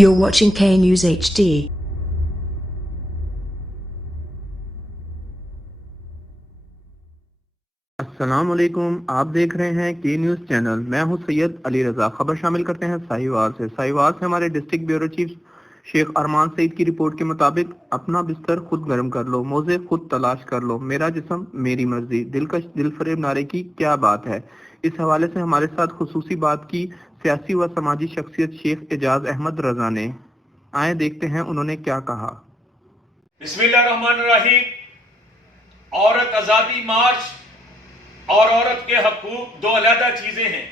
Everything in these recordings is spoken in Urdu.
You're watching K News HD. السلام علیکم، آپ دیکھ رہے ہیں کے نیوز چینل۔ میں ہوں سید علی رضا۔ خبر شامل کرتے ہیں ساہیوال سے ہمارے ڈسٹرکٹ بیورو چیف شیخ ارمان سعید کی رپورٹ کے مطابق اپنا بستر خود گرم کر لو، موزے خود تلاش کر لو، میرا جسم میری مرضی، دلکش دل فریب نعرے کی کیا بات ہے۔ اس حوالے سے ہمارے ساتھ خصوصی بات کی سیاسی و سماجی شخصیت شیخ اعجاز احمد رضا نے۔ آئیں دیکھتے ہیں انہوں نے کیا کہا۔ بسم اللہ الرحمن الرحیم۔ عورت آزادی مارچ اور عورت کے حقوق دو علیحدہ چیزیں ہیں۔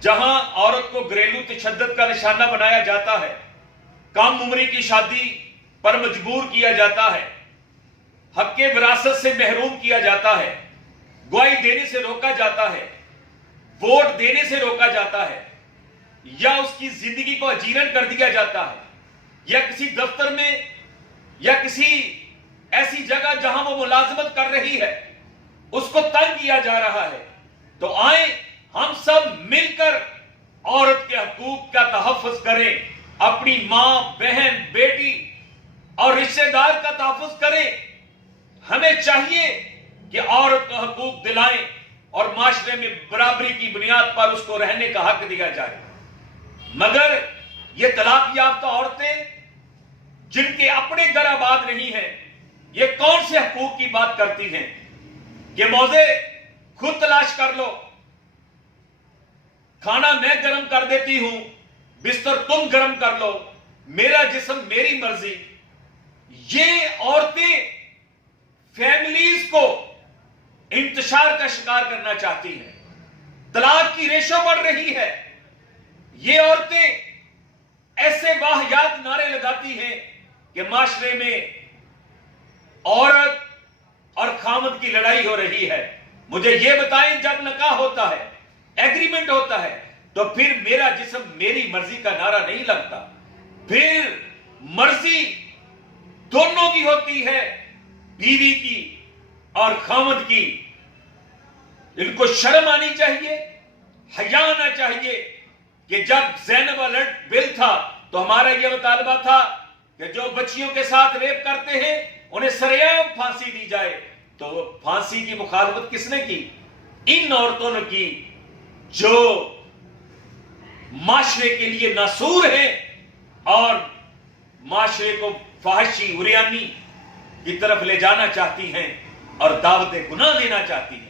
جہاں عورت کو گھریلو تشدد کا نشانہ بنایا جاتا ہے، کم عمری کی شادی پر مجبور کیا جاتا ہے، حق وراثت سے محروم کیا جاتا ہے، گواہی دینے سے روکا جاتا ہے، ووٹ دینے سے روکا جاتا ہے، یا اس کی زندگی کو اجیرن کر دیا جاتا ہے، یا کسی دفتر میں یا کسی ایسی جگہ جہاں وہ ملازمت کر رہی ہے اس کو تنگ کیا جا رہا ہے، تو آئیں ہم سب مل کر عورت کے حقوق کا تحفظ کریں، اپنی ماں، بہن، بیٹی اور رشتہ دار کا تحفظ کریں۔ ہمیں چاہیے کہ عورت کو حقوق دلائیں اور معاشرے میں برابری کی بنیاد پر اس کو رہنے کا حق دیا جائے۔ مگر یہ طلاق یافتہ عورتیں جن کے اپنے گھر آباد نہیں ہیں، یہ کون سے حقوق کی بات کرتی ہیں کہ موزے خود تلاش کر لو، کھانا میں گرم کر دیتی ہوں، بستر تم گرم کر لو، میرا جسم میری مرضی۔ یہ عورتیں فیملیز کو انتشار کا شکار کرنا چاہتی ہیں، طلاق کی ریشو بڑھ رہی ہے۔ یہ عورتیں ایسے واہیات نعرے لگاتی ہیں کہ معاشرے میں عورت اور خامد کی لڑائی ہو رہی ہے۔ مجھے یہ بتائیں، جب نکاح ہوتا ہے، ایگریمنٹ ہوتا ہے، تو پھر میرا جسم میری مرضی کا نعرہ نہیں لگتا، پھر مرضی دونوں کی ہوتی ہے، بیوی کی اور خامد کی۔ ان کو شرم آنی چاہیے، حیا آنا چاہیے کہ جب زینب الرٹ بل تھا تو ہمارا یہ مطالبہ تھا کہ جو بچیوں کے ساتھ ریپ کرتے ہیں انہیں سرعام پھانسی دی جائے، تو پھانسی کی مخالفت کس نے کی؟ ان عورتوں نے کی جو معاشرے کے لیے ناسور ہیں اور معاشرے کو فحاشی عریانی کی طرف لے جانا چاہتی ہیں اور دعوت گناہ دینا چاہتی ہیں۔